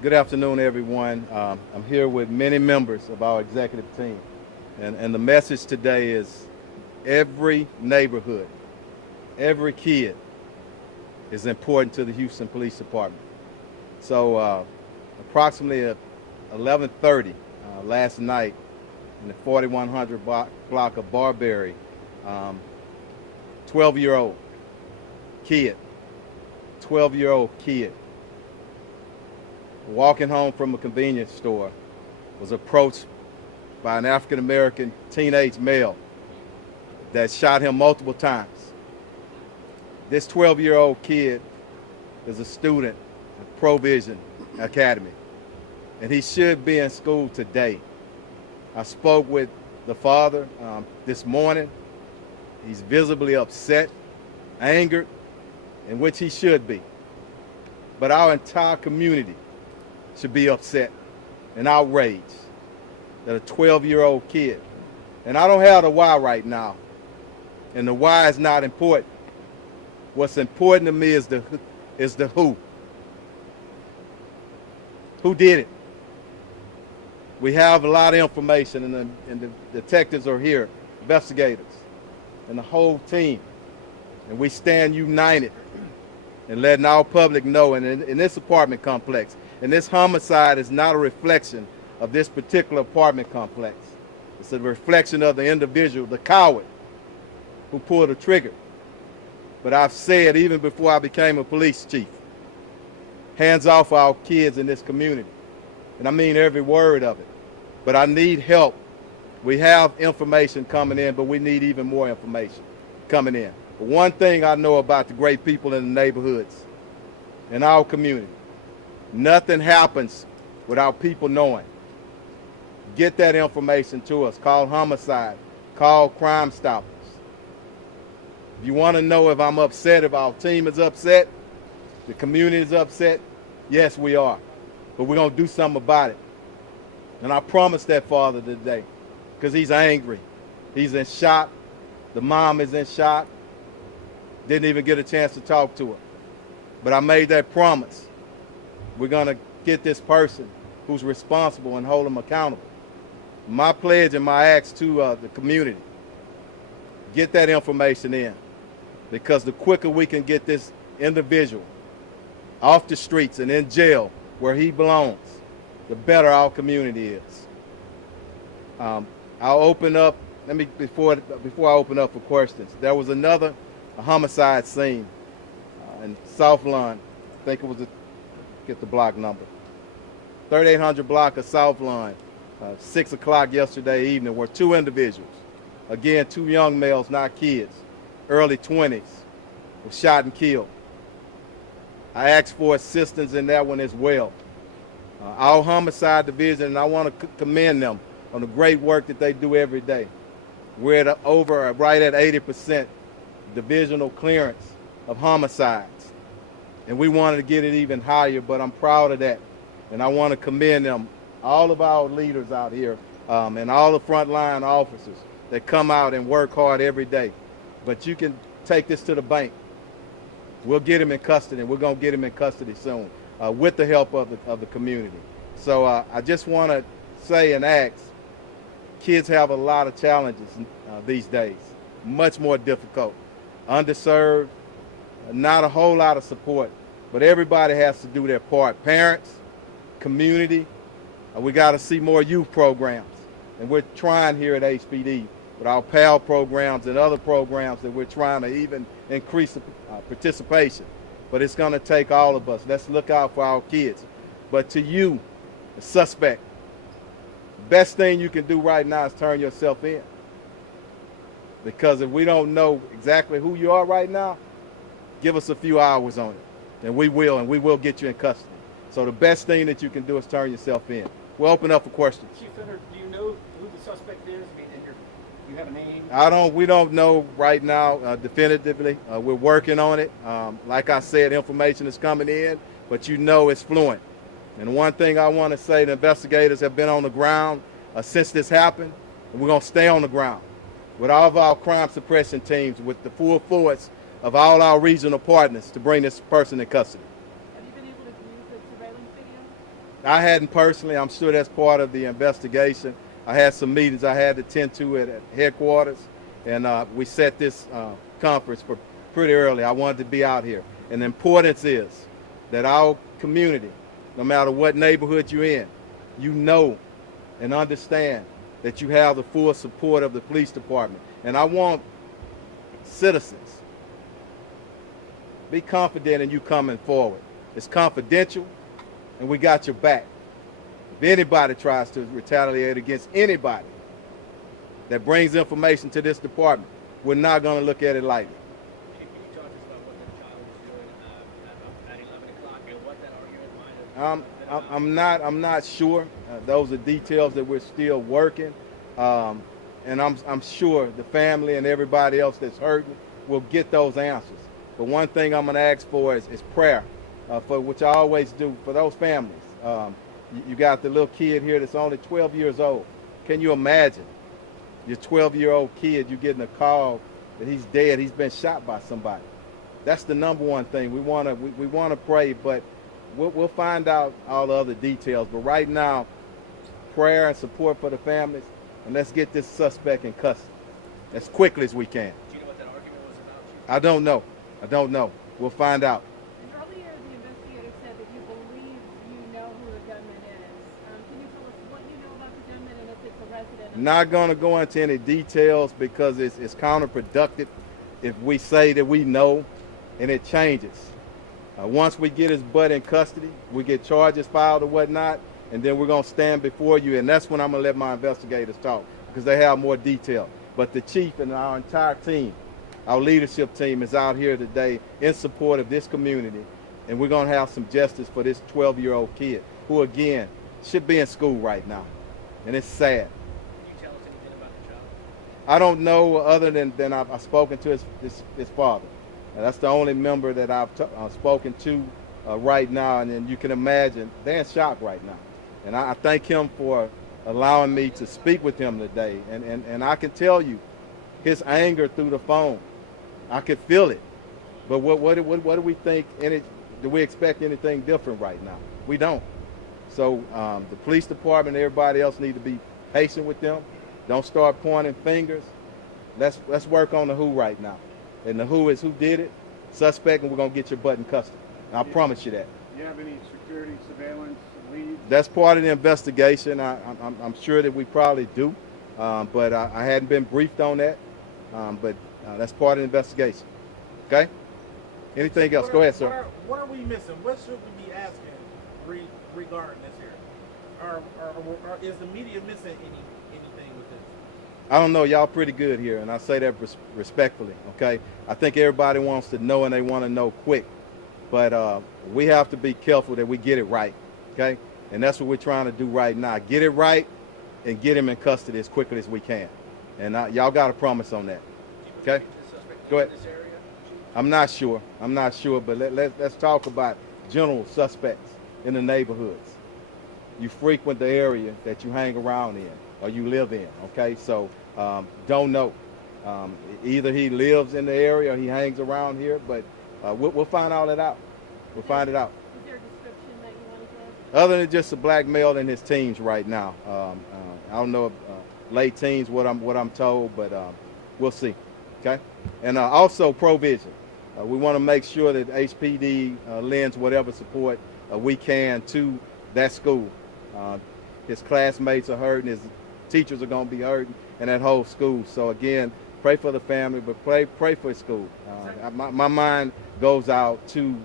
Good afternoon, everyone. I'm here with many members of our executive team. And the message today is every neighborhood, every kid is important to the Houston Police Department. So approximately at 11:30 last night in the 4100 block of Barberry, 12-year-old kid, 12-year-old kid walking home from a convenience store was approached by an African-American teenage male that shot him multiple times. This 12-year-old kid is a student at Provision Academy, and he should be in school today. I spoke with the father this morning. He's visibly upset, angered, in which he should be. But our entire community should be upset and outraged that a 12-year-old kid, and I don't have the why right now, and the why is not important. What's important to me is the who. Who did it? We have a lot of information, and the detectives are here, investigators, and the whole team, and we stand united and letting our public know. And in this apartment complex, and this homicide is not a reflection of this particular apartment complex. It's a reflection of the individual, the coward, who pulled the trigger. But I've said even before I became a police chief, hands off our kids in this community. And I mean every word of it. But I need help. We have information coming in, but we need even more information coming in. But one thing I know about the great people in the neighborhoods, in our community, nothing happens without people knowing. Get that information to us. Call homicide. Call Crime Stoppers. If you want to know if I'm upset, if our team is upset, the community is upset, yes, we are. But we're going to do something about it. And I promised that father today because he's angry. He's in shock. The mom is in shock. Didn't even get a chance to talk to her. But I made that promise. We're going to get this person who's responsible and hold them accountable. My pledge and my ask to the community, get that information in, because the quicker we can get this individual off the streets and in jail where he belongs, the better our community is. I'll open up, before I open up for questions, there was another homicide scene in South Lawn. I think it was get the block number. 3800 block of South Lawn, 6 o'clock yesterday evening, where two individuals, again, two young males, not kids, early 20s, were shot and killed. I asked for assistance in that one as well. Our homicide division, and I want to commend them on the great work that they do every day. We're right at 80% divisional clearance of homicides. And we wanted to get it even higher, but I'm proud of that. And I want to commend them, all of our leaders out here, and all the frontline officers that come out and work hard every day. But you can take this to the bank. We'll get him in custody, and we're going to get him in custody soon with the help of the community. So I just want to say and ask, kids have a lot of challenges these days, much more difficult, underserved, not a whole lot of support, but everybody has to do their part. Parents, community, we got to see more youth programs, and we're trying here at HPD with our PAL programs and other programs that we're trying to even increase participation. But it's going to take all of us. Let's look out for our kids. But to you, the suspect, the best thing you can do right now is turn yourself in. Because if we don't know exactly who you are right now, give us a few hours on it, and we will get you in custody. So the best thing that you can do is turn yourself in. We'll open up for questions. Chief Finner, do you know who the suspect is? I mean, do you have a name? We don't know right now definitively. We're working on it. Like I said, information is coming in, but you know it's fluent. And one thing I want to say, the investigators have been on the ground since this happened, and we're going to stay on the ground with all of our crime suppression teams, with the full force of all our regional partners to bring this person in custody. Have you been able to view the surveillance video? I hadn't personally. I'm sure that's part of the investigation. I had some meetings I had to attend to at headquarters, and we set this conference for pretty early. I wanted to be out here. And the importance is that our community, no matter what neighborhood you're in, you know and understand that you have the full support of the police department. And I want citizens, be confident in you coming forward. It's confidential, and we got your back. If anybody tries to retaliate against anybody that brings information to this department, we're not going to look at it lightly. Chief, can you talk to us about what the child was doing at 11 o'clock and what that argument might have I'm not sure. Those are details that we're still working, and I'm sure the family and everybody else that's hurting will get those answers. But one thing I'm going to ask for is prayer, for which I always do for those families. You got the little kid here that's only 12 years old. Can you imagine your 12-year-old kid, you getting a call that he's dead, he's been shot by somebody? That's the number one thing. We want to pray, but we'll find out all the other details. But right now, prayer and support for the families, and let's get this suspect in custody as quickly as we can. Do you know what that argument was about, Chief? I don't know. We'll find out. Earlier, the investigator said that you believe you know who the gunman is. Can you tell us what you know about the gunman and if it's a resident? Not going to go into any details because it's counterproductive if we say that we know and it changes. Once we get his butt in custody, we get charges filed or whatnot, and then we're going to stand before you, and that's when I'm going to let my investigators talk because they have more detail. But the chief and our entire team, our leadership team, is out here today in support of this community, and we're going to have some justice for this 12-year-old kid who, again, should be in school right now, and it's sad. Can you tell us anything about the child? I don't know other than I've spoken to his father. That's the only member that I've spoken to right now, and then you can imagine they're in shock right now. And I thank him for allowing me to speak with him today. And I can tell you, his anger through the phone, I could feel it. But what do we think? Do we expect anything different right now? We don't. So the police department and everybody else need to be patient with them. Don't start pointing fingers. Let's work on the who right now. And the who is who did it, suspect, and we're going to get your butt in custody. And I promise you that. Do you have any security surveillance leads? That's part of the investigation. I'm sure that we probably do, but I hadn't been briefed on that. But that's part of the investigation. Okay? Anything else? Go ahead, sir. What are we missing? What should we be asking regarding this here? Or is the media missing anything with this? I don't know. Y'all pretty good here, and I say that respectfully, okay? I think everybody wants to know, and they want to know quick. But we have to be careful that we get it right, okay? And that's what we're trying to do right now. Get it right and get him in custody as quickly as we can. And y'all got a promise on that, okay? Go ahead. I'm not sure, but let's talk about general suspects in the neighborhoods. You frequent the area that you hang around in or you live in, okay? So don't know. Either he lives in the area or he hangs around here, but we'll find all that out. We'll find it out. Is there a description that you want to give? Other than just a black male in his teens right now. I don't know if late teens, what I'm told, but we'll see, okay? And also provision. We want to make sure that HPD lends whatever support we can to that school. His classmates are hurting, his teachers are going to be hurting, and that whole school. So again, pray for the family, but pray for his school. My mind goes out to,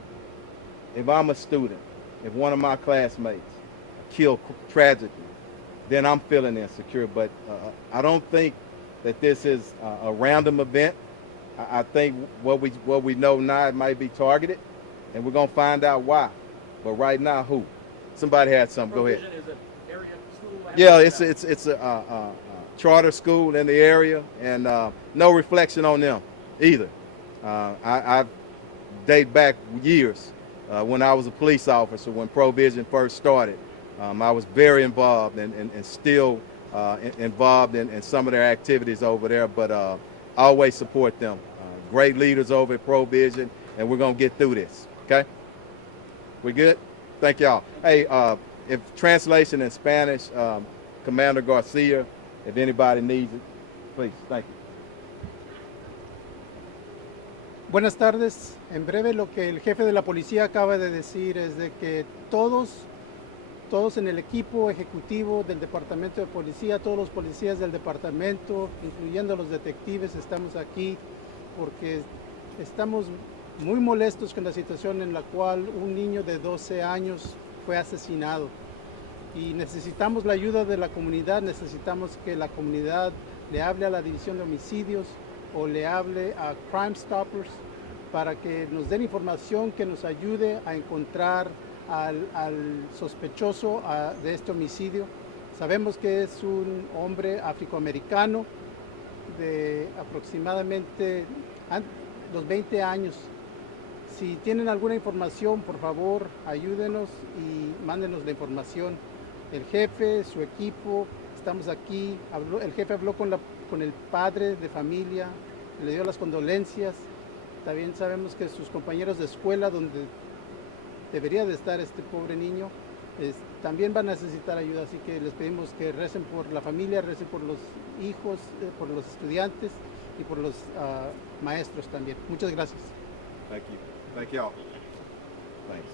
if I'm a student, if one of my classmates killed tragically, then I'm feeling insecure. But I don't think that this is a random event. I think what we know now, it might be targeted, and we're going to find out why. But right now, who? Somebody had something. Go ahead. Is an area school? Yeah, it's a charter school in the area, and no reflection on them either. I date back years when I was a police officer, when Provision first started. I was very involved and still involved in some of their activities over there, but always support them. Great leaders over at Provision, and we're going to get through this, okay? We good? Thank y'all. Hey, if translation in Spanish, Commander Garcia, if anybody needs it, please, thank you. Buenas tardes. En breve, lo que el jefe de la policía acaba de decir es de que todos en el equipo ejecutivo del departamento de policía, todos los policías del departamento, incluyendo los detectives, estamos aquí porque estamos muy molestos con la situación en la cual un niño de 12 años fue asesinado. Y necesitamos la ayuda de la comunidad, necesitamos que la comunidad le hable a la División de Homicidios o le hable a Crime Stoppers para que nos den información que nos ayude a encontrar al sospechoso de este homicidio. Sabemos que es un hombre afroamericano de aproximadamente los 20 años. Si tienen alguna información, por favor, ayúdenos y mándenos la información. El jefe, su equipo, estamos aquí. El jefe habló con el padre de familia, le dio las condolencias. También sabemos que sus compañeros de escuela, donde debería de estar este pobre niño, también van a necesitar ayuda. Así que les pedimos que recen por la familia, recen por los hijos, por los estudiantes y por los maestros también. Muchas gracias. Thank you. Thank y'all. Thanks.